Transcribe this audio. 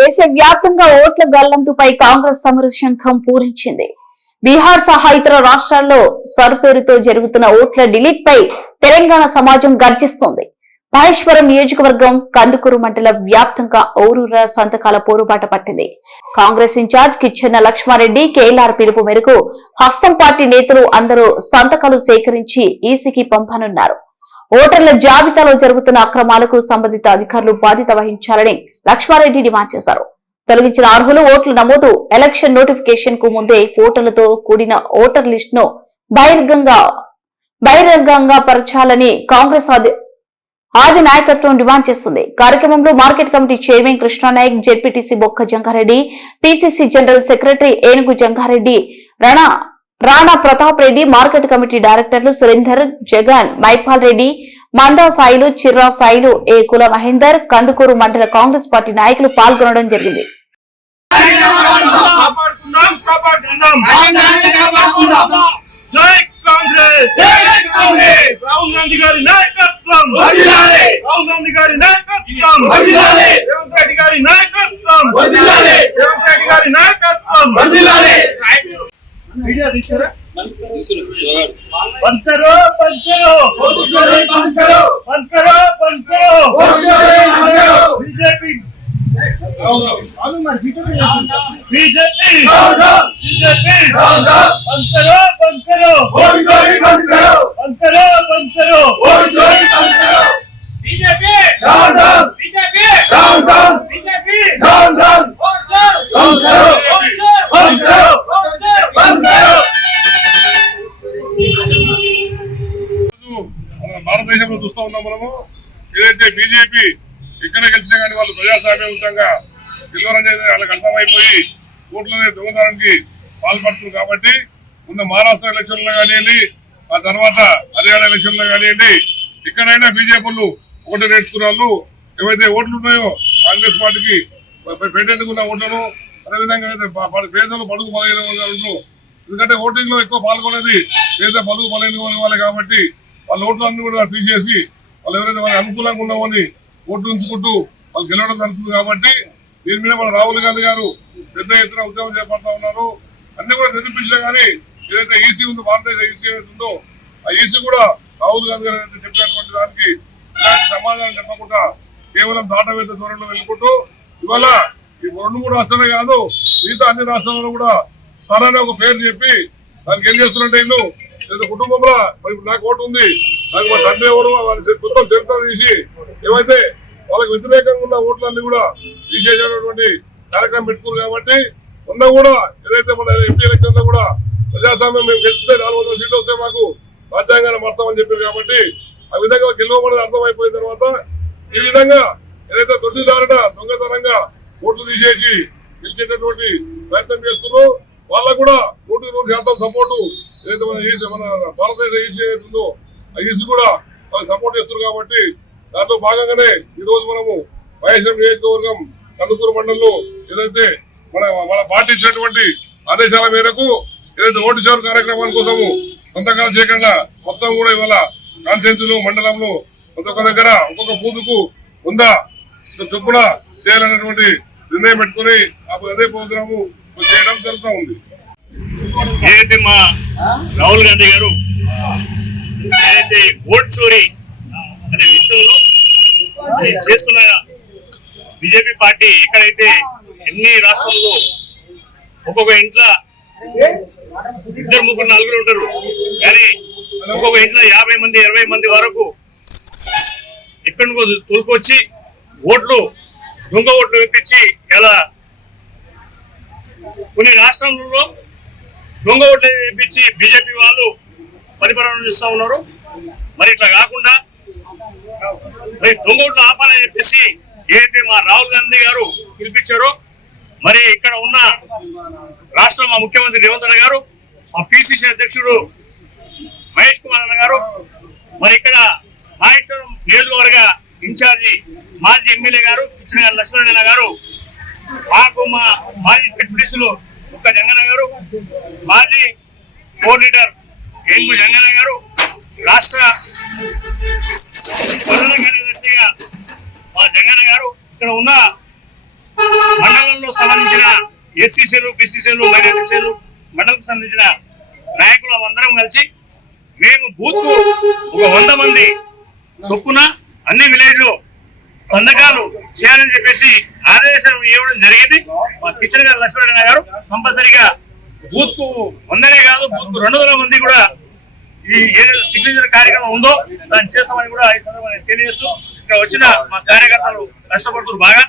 దేశవ్యాప్తంగా ఓట్ల గల్లంతుపై కాంగ్రెస్ సమర శంఖం పూరించింది. బీహార్ సహా ఇతర రాష్ట్రాల్లో సర్పేరుతో జరుగుతున్న ఓట్ల డిలీట్ పై తెలంగాణ సమాజం గర్జిస్తోంది. మహేశ్వరం నియోజకవర్గం కందుకూరు మండల వ్యాప్తంగా ఔరూర సంతకాల పోరుబాట పట్టింది. కాంగ్రెస్ ఇన్ఛార్జ్ కిచ్చెన్న లక్ష్మారెడ్డి కేఎల్ఆర్ పిలుపు మేరకు హస్తం పార్టీ నేతలు అందరూ సంతకాలు సేకరించి ఈసీకి పంపనున్నారు. ఓటర్ల జాబితాలో జరుగుతున్న అక్రమాలకు సంబంధిత అధికారులు బాధ్యత వహించాలని లక్ష్మారెడ్డి డిమాండ్ చేశారు. తొలగించిన అర్హులు ఓట్ల నమోదు ఎలక్షన్ నోటిఫికేషన్కు ముందే ఓటర్లతో కూడిన ఓటర్ లిస్ట్ను బహిర్గంగా బహిరంగంగా పరచాలని కాంగ్రెస్ ఆది నాయకత్వం డిమాండ్ చేస్తుంది. కార్యక్రమంలో market committee chairman Krishna Nayak ZPTC Bokka Janga Reddy PCC general secretary Enugu Janga Reddy Rana Rana Pratap Reddy market committee డైరెక్టర్లు సురేందర్ జగన్ మైపాల్ రెడ్డి మందా సాయిలు చిర్రా సాయిలు ఏ కుల మహేందర్ కందుకూరు మండల కాంగ్రెస్ పార్టీ నాయకులు పాల్గొనడం జరిగింది. రాహుల్ గాంధీ గారి నాయకత్వం రాహుల్ గాంధీ గారి నాయకత్వం రేవంత్ రెడ్డి గారి నాయకత్వం రేవంత్ రెడ్డి గారి నాయకత్వం మీడియా తీసారా పంచరు పంచరు ఓటు చోరీ బంద్ కరో. పంచరు పంచరు ఓటు చోరీ బంద్ కరో. BJP BJP. BJP down down. Puncture puncture vote చోరీ బంద్ కరో. పంచరు పంచరు ఓటు చోరీ బంద్ కరో. బీజేపీ భారతదేశంలో చూస్తూ ఉన్నాం మనము. ఏదైతే బీజేపీ ఇక్కడ గెలిచినా కానీ వాళ్ళు ప్రజాస్వామ్యయుతంగా గెలవరనేది వాళ్ళకి అర్థమైపోయి ఓట్లనే దొంగతనానికి పాల్పడుతుంది కాబట్టి ఉన్న మహారాష్ట్ర ఎలక్షన్లో కానివ్వండి ఆ తర్వాత హర్యానా ఎలక్షన్లో కానివ్వండి ఎక్కడైనా బీజేపీలు ఓటు నేర్చుకున్న వాళ్ళు ఏవైతే ఓట్లు ఉన్నాయో కాంగ్రెస్ పార్టీకి పెట్టేందుకున్న ఓట్లను అదేవిధంగా ఏదైతే పేదలు పడుగు బలహీన వాళ్ళు ఎందుకంటే ఓటింగ్లో ఎక్కువ పాల్గొనేది పేద పలుగు బలహీన వాళ్ళు కాబట్టి వాళ్ళ ఓట్లన్నీ కూడా తీసేసి వాళ్ళు ఎవరైతే వాళ్ళకి అనుకూలంగా ఉన్నామని ఓట్లు ఉంచుకుంటూ వాళ్ళు గెలవడం జరుగుతుంది కాబట్టి దీని మీద మన రాహుల్ గాంధీ గారు పెద్ద ఎత్తున ఉద్యమం చేపడతా ఉన్నారు. అన్ని కూడా నిరూపించలే కానీ ఏదైతే ఈసీ ఉందో భారతదేశ ఈసీ ఏదైతే ఉందో ఆ ఈసీ కూడా రాహుల్ గాంధీ గారు ఏదైతే చెప్పినటువంటి దానికి సమాధానం చెప్పకుండా కేవలం దాటవేత ధోరణిలో వెళ్ళుకుంటూ ఇవాళ ఈ రెండు మూడు రాష్ట్రాలే కాదు మిగతా అన్ని రాష్ట్రాలలో కూడా సర్ ఒక పేరు చెప్పి దానికి ఏం చేస్తున్నట్టు వీళ్ళు? నేను కుటుంబంలో మరి నాకు ఓటు ఉంది. నాకు మా తండ్రి ఎవరు? వాళ్ళ మొత్తం చరిత్ర తీసి ఏమైతే వాళ్ళకి వ్యతిరేకంగా ఉన్న ఓట్లన్నీ కూడా తీసేసేటటువంటి కార్యక్రమం పెట్టుకున్నారు కాబట్టి ఉన్న కూడా ఏదైతే మన ఎంపీ ఎలక్షన్లో కూడా ప్రజాస్వామ్యం మేము గెలిస్తే నాలుగు వందల సీట్లు వస్తే మాకు రాజ్యాంగాన్ని మార్తామని చెప్పారు కాబట్టి ఆ విధంగా గెలవబడేది అర్థమైపోయిన తర్వాత ఈ విధంగా ఏదైతే దొడ్డిదారుడ దొంగతనంగా ఓట్లు తీసేసి గెలిచేటటువంటి ప్రయత్నం చేస్తున్నారు. వాళ్ళకు కూడా నూటికి నూరు శాతం సపోర్టు ఏదైతే మన ఈసీ మన భారతదేశ ఈసీ ఉందో ఆ ఈసీ కూడా వాళ్ళు సపోర్ట్ చేస్తున్నారు కాబట్టి దాంట్లో భాగంగానే ఈరోజు మనము వైఎస్ఎం నియోజకవర్గం కందుకూరు మండలంలో ఏదైతే మన మన పార్టీ ఇచ్చినటువంటి ఆదేశాల మేరకు ఏదైతే ఓటు చారు కార్యక్రమాల కోసము సొంతకాల సేకరణ మొత్తం కూడా ఇవాళ కాన్సెన్సులు మండలంలో ప్రతి ఒక్క దగ్గర ఒక్కొక్క బూతుకు ఉందా చొప్పున చేయాలనేటువంటి నిర్ణయం పెట్టుకుని అప్పుడు అదే ప్రోగ్రాము చేయడం జరుగుతూ ఉంది. ఏదైతే మా రాహుల్ గాంధీ గారు? ఏదైతే ఓట్ చోరీ అనే విషయంలో అది చేస్తున్న బీజేపీ పార్టీ ఎక్కడైతే ఎన్ని రాష్ట్రాల్లో ఒక్కొక్క ఇంట్లో ఇద్దరు ముగ్గురు నలుగురు ఉంటారు కానీ ఒక్కొక్క ఇంట్లో యాభై మంది ఇరవై మంది వరకు ఎక్కడి నుంచో తోలుకొచ్చి ఓట్లు దొంగ ఓట్లు వెప్పించి ఇలా కొన్ని రాష్ట్రాలలో దొంగ ఓట్లు వేయించి బీజేపీ వాళ్ళు పరిపాలన చేస్తూ ఉన్నారు. మరి ఇట్లా కాకుండా మరి దొంగ ఓట్లు ఆపాలని చెప్పేసి ఏదైతే మా రాహుల్ గాంధీ గారు పిలిపించారో మరి ఇక్కడ ఉన్న రాష్ట్ర మా ముఖ్యమంత్రి రేవంత్ రెడ్డి గారు మా పిసిసి అధ్యక్షుడు మహేష్ కుమార్ అన్న గారు మరి ఇక్కడ మహేశ్వరం నియోజకవర్గ ఇన్ఛార్జి మాజీ ఎమ్మెల్యే గారు కృష్ణ గారు లక్ష్మణ గారు మాకు మా మాజీ డిప్యూటీసులు ఒక్క జంగన్న గారు మాజీ కోఆర్డినేటర్ ఏనుగు జంగన్న గారు రాష్ట్ర ప్రధాన కార్యదర్శిగా మా జంగన్న గారు ఇక్కడ ఉన్న మండలంలో సంబంధించిన ఎస్సీసీలు బీసీసీలు మైనార్టీసీలు మండలకు సంబంధించిన నాయకులు అందరం కలిసి మేము బూత్ ఒక వంద మంది చొప్పున అన్ని విలేజ్లో సంతకాలు చేయాలని చెప్పేసి ఆదేశం ఇవ్వడం జరిగింది. మా కిచెన్ గారు లక్ష్మీనారాయణ గారు కంపల్సరీగా బూత్కు వందనే కాదు బూత్కు రెండు వందల మంది కూడా ఈ ఏదైతే సిగ్నేచర్ కార్యక్రమం ఉందో దాన్ని చేస్తామని కూడా ఈ సందర్భంగా తెలియజేస్తూ ఇక్కడ వచ్చిన మా కార్యకర్తలు కష్టపడుతున్నారు బాగా.